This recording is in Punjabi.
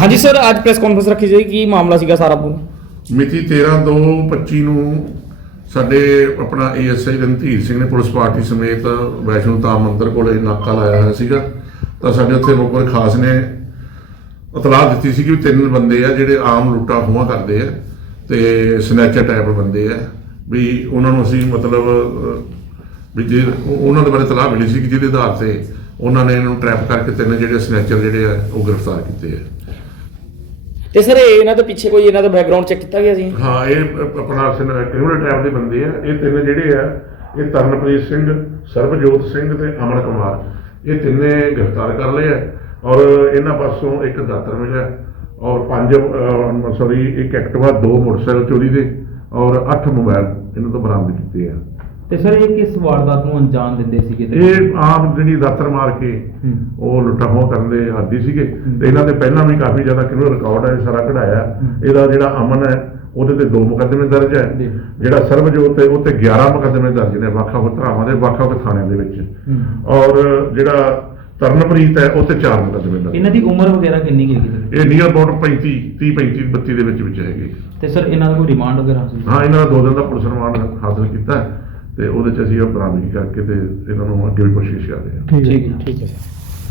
ਹਾਂਜੀ ਸਰ ਅੱਜ ਪ੍ਰੈਸ ਕਾਨਫਰੰਸ ਰੱਖੀ ਜਾਈ ਕੀ ਮਾਮਲਾ ਸੀਗਾ ਸਾਰਾ ਪੂਰਾ? ਮਿਤੀ 13/2/25 ਨੂੰ ਸਾਡੇ ਆਪਣਾ ਏਐਸਆਈ ਰਣਧੀਰ ਸਿੰਘ ਨੇ ਪੁਲਿਸ ਪਾਰਟੀ ਸਮੇਤ ਵੈਸ਼ਨੂ ਧਾਮ ਮੰਦਿਰ ਕੋਲੇ ਨਾਕਾ ਲਾਇਆ ਹੋਇਆ ਸੀਗਾ। ਤਾਂ ਸਾਡੇ ਉੱਥੇ ਮੁਖਬਰ ਖਾਸ ਨੇ ਇਤਲਾਹ ਦਿੱਤੀ ਸੀ ਕਿ ਵੀ ਤਿੰਨ ਬੰਦੇ ਆ ਜਿਹੜੇ ਆਮ ਲੁੱਟਾ ਖੋਹਾਂ ਕਰਦੇ ਆ ਤੇ ਸਨੈਚਰ ਟਾਈਪ ਬੰਦੇ ਆ। ਵੀ ਉਹਨਾਂ ਨੂੰ ਅਸੀਂ ਮਤਲਬ ਅਹ, ਵੀ ਜੇ ਉਹ- ਉਹਨਾਂ ਦੇ ਬਾਰੇ ਇਤਲਾਹ ਮਿਲੀ ਸੀ ਕਿ ਜਿਹਦੇ ਆਧਾਰ ਤੇ ਉਹਨਾਂ ਨੇ ਇਹਨਾਂ ਨੂੰ ਟਰੈਪ ਕਰਕੇ ਤਿੰਨ ਜਿਹੜੇ ਸਨੈਚਰ ਜਿਹੜੇ ਆ ਉਹ ਗ੍ਰਿਫਤਾਰ ਕੀਤੇ ਆ। ਤੇ ਸਰ ਇਹਨਾਂ ਦੇ ਪਿੱਛੇ ਕੋਈ ਇਹਨਾਂ ਦਾ ਬੈਕਗ੍ਰਾਉਂਡ ਚੈੱਕ ਕੀਤਾ ਗਿਆ ਸੀ? ਹਾਂ, ਇਹ ਆਪਣਾ ਕ੍ਰਿਮੀਨਲ ਟ੍ਰੈਪ ਦੇ ਬੰਦੇ ਆ। ਇਹ ਤਿੰਨ ਜਿਹੜੇ ਆ, ਇਹ ਤਰਨਪ੍ਰੀਤ ਸਿੰਘ, ਸਰਬਜੋਤ ਸਿੰਘ ਤੇ ਅਮਨ ਕੁਮਾਰ। ਇਹ ਤਿੰਨੇ ਗ੍ਰਿਫਤਾਰ ਕਰ ਲਏ ਆ ਔਰ ਇਹਨਾਂ ਪਾਸੋਂ ਇੱਕ ਦਾਤਰ ਮਿਲਿਆ ਔਰ ਪੰਜ ਸੌਰੀ ਇੱਕ ਐਕਟਿਵਾ, ਦੋ ਮੋਟਰਸਾਈਕਲ ਚੋਰੀ ਦੇ ਔਰ ਅੱਠ ਮੋਬਾਈਲ ਇਹਨਾਂ ਤੋਂ ਬਰਾਮਦ ਕੀਤੇ ਆ। ਤੇ ਸਰ ਇਹ ਕਿਸ ਵਾਰਦਾਤ ਨੂੰ ਅੰਜਾਮ ਦਿੰਦੇ ਸੀਗੇ ਇਹ ਆਮ ਜਿਹੜੀ ਦਾਤਰ ਮਾਰ ਕੇ ਹੂੰ। ਉਹ ਲੁੱਟਾਂ ਖੋਹ ਕਰਨ ਦੇ ਆਦੀ ਸੀਗੇ। ਤੇ ਇਹਨਾਂ ਦੇ ਪਹਿਲਾਂ ਵੀ ਕਾਫੀ ਜ਼ਿਆਦਾ ਕਿਲੋ ਰਿਕਾਰਡ ਹੈ ਸਾਰਾ ਕਢਾਇਆ। ਇਹਦਾ ਜਿਹੜਾ ਅਮਨ ਹੈ ਉਹਦੇ ਤੇ ਦੋ ਮੁਕੱਦਮੇ ਦਰਜ ਹੈ। ਜਿਹੜਾ ਸਰਬਜੋਤ ਹੈ ਉਹ ਤੇ 11 ਮੁਕੱਦਮੇ ਦਰਜ ਨੇ ਵੱਖ-ਵੱਖ ਧਾਰਾਵਾਂ ਦੇ ਵੱਖ-ਵੱਖ ਥਾਣਿਆਂ ਦੇ ਵਿੱਚ। ਹੂੰ। ਔਰ ਜਿਹੜਾ ਤਰਨਪ੍ਰੀਤ ਹੈ ਉਹ ਤੇ 4 ਮੁਕੱਦਮੇ ਦਰਜ ਇਹਨਾਂ ਦੀ ਉਮਰ ਵਗੈਰਾ ਕਿੰਨੀ ਕੁ ਸਰ? ਇਹ ਨੀਅਰ ਅਬਾਊਟ 35 30 35 32 ਦੇ ਵਿੱਚ ਵਿੱਚ ਹੈਗੇ। ਤੇ ਸਰ ਇਹਨਾਂ ਦਾ ਕੋਈ ਰਿਮਾਂਡ ਵਗੈਰਾ ਹਾਂ ਇਹਨਾਂ ਦਾ ਦੋ ਦਿਨ ਦਾ ਪੁਲਿਸ ਰਿਮਾਂਡ ਹਾਸਲ ਕੀਤਾ। ਹੈ ਤੇ ਉਹਦੇ ਚ ਅਸੀਂ ਉਹ ਬਰਾਮਦਗੀ ਕਰਕੇ ਤੇ ਇਹਨਾਂ ਨੂੰ ਅੱਗੇ ਵੀ ਕੋਸ਼ਿਸ਼ ਕਰ ਰਹੇ ਹਾਂ। ਠੀਕ ਹੈ। ਠੀਕ ਹੈ। ਸਰ